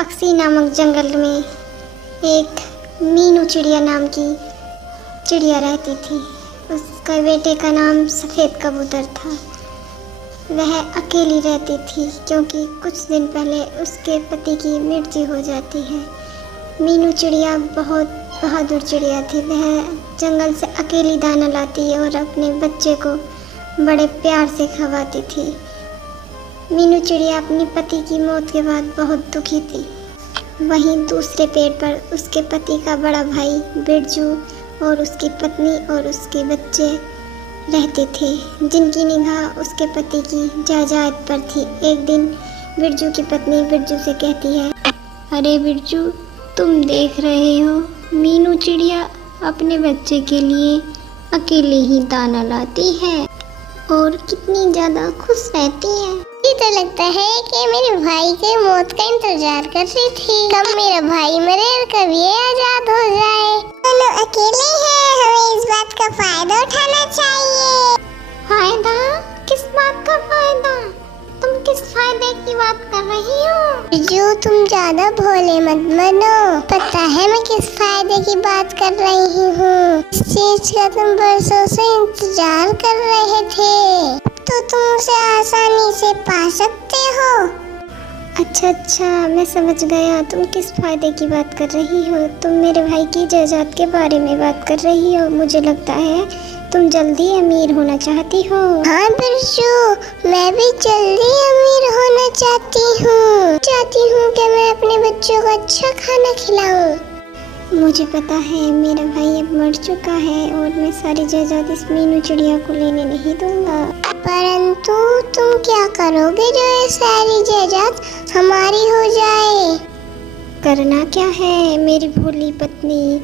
पक्षी नामक जंगल में एक मीनू चिड़िया नाम की चिड़िया रहती थी। उसका बेटे का नाम सफ़ेद कबूतर था। वह अकेली रहती थी क्योंकि कुछ दिन पहले उसके पति की मृत्यु हो जाती है। मीनू चिड़िया बहुत बहादुर चिड़िया थी। वह जंगल से अकेली दाना लाती और अपने बच्चे को बड़े प्यार से खवाती थी। मीनू चिड़िया अपने पति की मौत के बाद बहुत दुखी थी। वहीं दूसरे पेड़ पर उसके पति का बड़ा भाई बिरजू और उसकी पत्नी और उसके बच्चे रहते थे, जिनकी निगाह उसके पति की जायदाद पर थी। एक दिन बिरजू की पत्नी बिरजू से कहती है, अरे बिरजू, तुम देख रहे हो मीनू चिड़िया अपने बच्चे के लिए अकेले ही दाना लाती है और कितनी ज़्यादा खुश रहती है। मुझे तो लगता है कि मेरे भाई के मौत का इंतजार कर रही थी, कब मेरा भाई मरे और कब ये आजाद हो जाए। दोनों अकेले हैं, हमें इस बात का फायदा उठाना चाहिए। फायदा? किस बात का फायदा? तुम किस फायदे की बात कर रही हो? जो तुम ज्यादा भोले मत बनो, पता है मैं किस फायदे की बात कर रही हूँ। इस चीज का तुम बरसों से इंतजार कर रहे थे, तो तुम उसे आसानी से पा सकते हो। अच्छा, मैं समझ गया तुम किस फायदे की बात कर रही हो। तुम मेरे भाई की जायदाद के बारे में बात कर रही हो। मुझे लगता है तुम जल्दी अमीर होना चाहती हो। हाँ बिरजू, मैं भी जल्दी अमीर होना चाहती हूँ कि मैं अपने बच्चों को अच्छा खाना खिलाऊं। मुझे पता है मेरा भाई अब मर चुका है और मैं सारी जायदाद इस मीनू चिड़िया को लेने नहीं दूंगा। परंतु तुम क्या करोगे जो ये सारी जायदाद हमारी हो जाए? करना क्या है मेरी भोली पत्नी,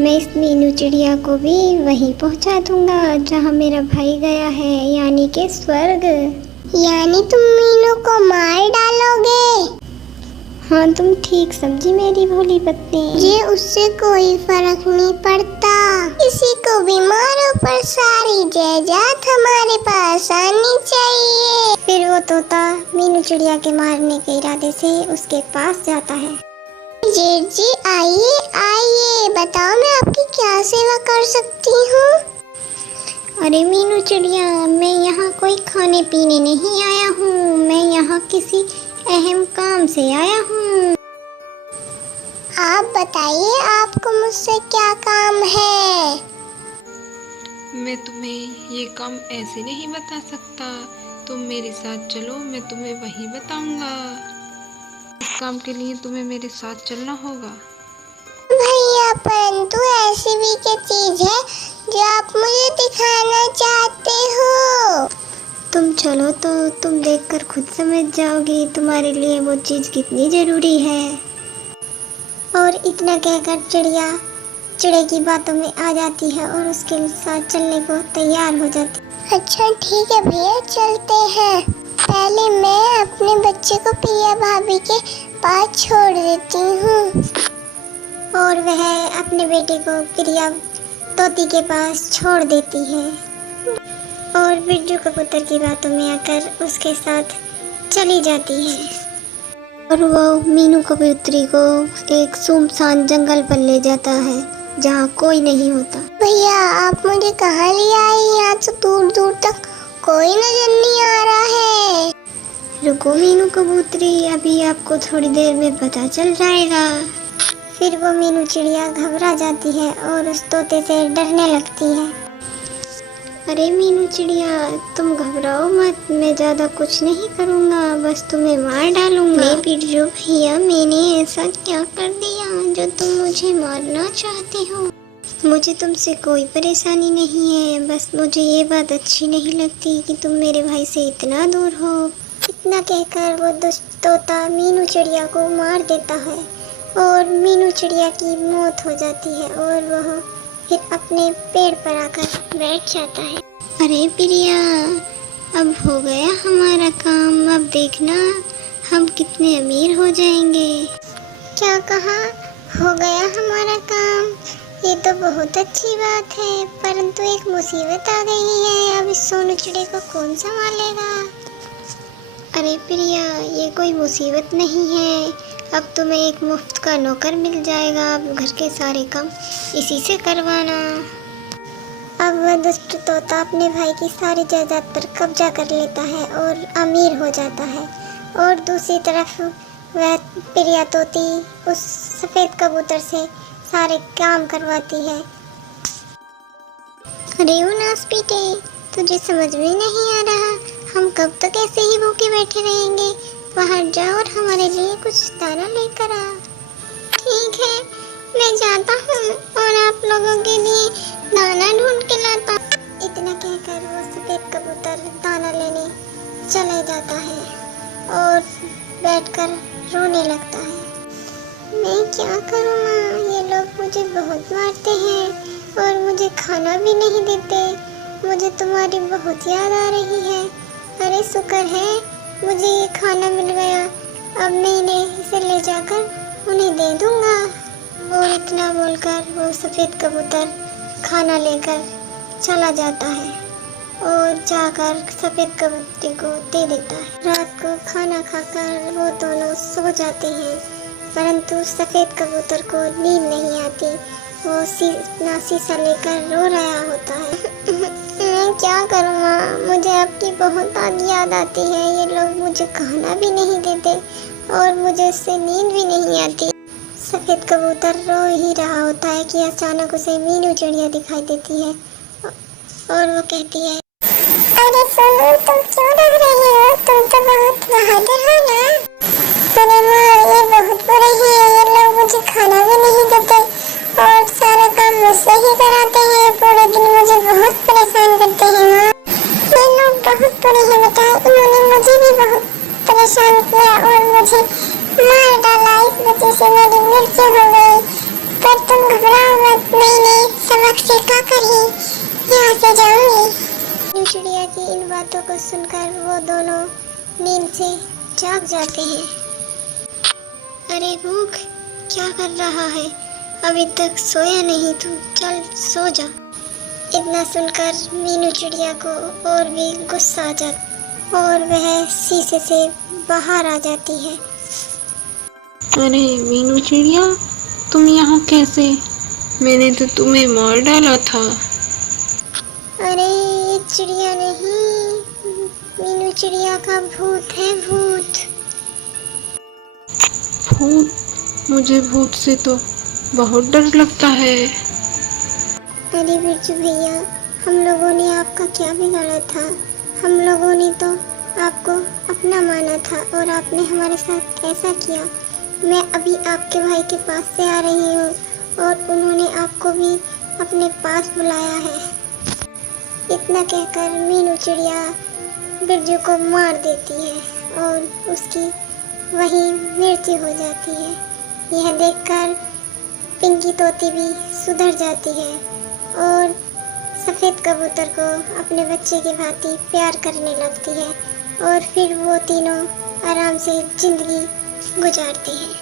मैं इस मीनू चिड़िया को भी वहीं पहुंचा दूंगा जहां मेरा भाई गया है, यानी के स्वर्ग। यानी तुम मीनू को मार डालोगे? हाँ, तुम ठीक समझी मेरी भोली पत्नी। ये उससे कोई फर्क नहीं पड़ता, किसी को भी मारो पर सारी जायदाद हमारे पास आनी चाहिए। फिर वो तोता मीनू चिड़िया के मारने के इरादे से उसके पास जाता है। जेठ जी, आइए, बताओ मैं आपकी क्या सेवा कर सकती हूँ? अरे मीनू चिड़िया, मैं यहाँ कोई खाने पीने नहीं आया हूँ, मैं यहाँ किसी अहम काम से आया हूँ। आप बताइए, आपको मुझसे क्या काम है? मैं तुम्हें ये काम ऐसे नहीं बता सकता, तुम मेरे साथ चलो, मैं तुम्हें वही बताऊंगा। इस काम के लिए तुम्हें मेरे साथ चलना होगा। भैया, परंतु ऐसी भी क्या चीज है जो आप मुझे दिखाना चाहते हो? तुम चलो तो तुम देखकर खुद समझ जाओगी तुम्हारे लिए वो चीज़ कितनी ज़रूरी है। और इतना कहकर चिड़े की बातों में आ जाती है और उसके साथ चलने को तैयार हो जाती है। अच्छा ठीक है भैया, चलते हैं। पहले मैं अपने बच्चे को प्रिया भाभी के पास छोड़ देती हूँ। और वह अपने बेटे को प्रिया तोती के पास छोड़ देती है और बिरजू कबूतर की बातों में आकर उसके साथ चली जाती है। और वो मीनू कबूतरी को एक सुनसान जंगल पर ले जाता है जहाँ कोई नहीं होता। भैया, आप मुझे कहाँ ले आए? यहाँ से दूर दूर तक कोई नजर नहीं आ रहा है। रुको मीनू कबूतरी, अभी आपको थोड़ी देर में पता चल जाएगा। फिर वो मीनू चिड़िया घबरा जाती है और उस तोते से डरने लगती है। अरे मीनू चिड़िया, तुम घबराओ मत, मैं ज़्यादा कुछ नहीं करूँगा, बस तुम्हें मार डालूँगा। अरे बिरजू भैया, मैंने ऐसा क्या कर दिया जो तुम मुझे मारना चाहते हो? मुझे तुमसे कोई परेशानी नहीं है, बस मुझे ये बात अच्छी नहीं लगती कि तुम मेरे भाई से इतना दूर हो। इतना कहकर वो दुष्ट तोता मीनू चिड़िया को मार देता है और मीनू चिड़िया की मौत हो जाती है और वह फिर अपने पेड़ पर आकर बैठ जाता है। अरे प्रिया, अब हो गया हमारा काम, अब देखना हम कितने अमीर हो जाएंगे। क्या कहा? हो गया हमारा काम? ये तो बहुत अच्छी बात है, परंतु एक मुसीबत आ गई है। अब इस सोनू चिड़े को कौन संभालेगा? अरे प्रिया, ये कोई मुसीबत नहीं है, अब तुम्हें एक मुफ्त का नौकर मिल जाएगा, अब घर के सारे काम इसी से करवाना। अब वह दुष्ट तोता अपने भाई की सारी जायदाद पर कब्जा कर लेता है और अमीर हो जाता है, और दूसरी तरफ वह प्रिया तोती उस सफ़ेद कबूतर से सारे काम करवाती है। अरे उनास पीटे, तुझे समझ में नहीं आ रहा, हम कब तक ऐसे ही भूखे बैठे रहेंगे? बाहर जा और हमारे लिए कुछ दाना लेकर आ। ठीक है, मैं जाता हूँ और आप लोगों के लिए दाना ढूंढ के लाता। इतना कहकर वो सफ़ेद कबूतर दाना लेने चले जाता है और बैठकर रोने लगता है। मैं क्या करूँ माँ, ये लोग मुझे बहुत मारते हैं और मुझे खाना भी नहीं देते। मुझे तुम्हारी बहुत याद आ रही है। अरे शुक्र है मुझे ये खाना मिल गया, अब मैं इसे ले जाकर उन्हें दे दूँगा। और इतना बोलकर वो सफ़ेद कबूतर खाना लेकर चला जाता है और जाकर सफ़ेद कबूतर को दे देता है। रात को खाना खाकर वो दोनों सो जाते हैं, परंतु सफ़ेद कबूतर को नींद नहीं आती। वो अपना शीशा लेकर रो रहा होता है। मैं क्या करूँ माँ, मुझे आपकी बहुत याद आती है। ये लोग मुझे खाना भी नहीं देते और मुझे उससे नींद भी नहीं आती। सफ़ेद कबूतर रो ही रहा होता है कि अचानक उसे मीनू चिड़िया दिखाई देती है और वो कहती है, अरे सोनू, तुम क्यों डर रही हो? तुम तो बहुत बहादुर हो ना। अरे माँ, ये बहुत बुरे हैं, ये लोग मुझे खाना भी नहीं देते और सारा काम मुझसे ही कराते हैं। पूरे दिन मुझे बहुत परेशान करते हैं माँ। ये लोग बहुत बुरे हैं बेटा, इन्होंने मुझे भी बहुत परेशान किया और मुझे मार डाला। इस वजह से मेरी मृत्यु हो गई। पर तुम घबराओ मत, मैंने सबक सीखा कर ही यहाँ से जाऊंगी। मीनू चिड़िया की इन बातों को सुनकर वो दोनों नींद से जाग जाते हैं। अरे भूख, क्या कर रहा है? अभी तक सोया नहीं तू, चल सो जा। इतना सुनकर मीनू चिड़िया को और भी गुस्सा आ जाता और वह शीशे से बाहर आ जाती है। अरे मीनू चिड़िया, तुम यहाँ कैसे? मैंने तो तुम्हें मार डाला था। अरे ये चिड़िया नहीं, मीनू चिड़िया का भूत है, भूत। भूत? मुझे भूत से तो बहुत डर लगता है। अरे बिरजू भैया, हम लोगों ने आपका क्या बिगाड़ा था? हम लोगों ने तो आपको अपना माना था और आपने हमारे साथ ऐसा किया। मैं अभी आपके भाई के पास से आ रही हूँ और उन्होंने आपको भी अपने पास बुलाया है। इतना कहकर मीनू चिड़िया बिरजू को मार देती है और उसकी वहीं मृत्यु हो जाती है। यह देखकर पिंकी तोती भी सुधर जाती है और सफ़ेद कबूतर को अपने बच्चे की भांति प्यार करने लगती है और फिर वो तीनों आराम से ज़िंदगी गुजारते हैं।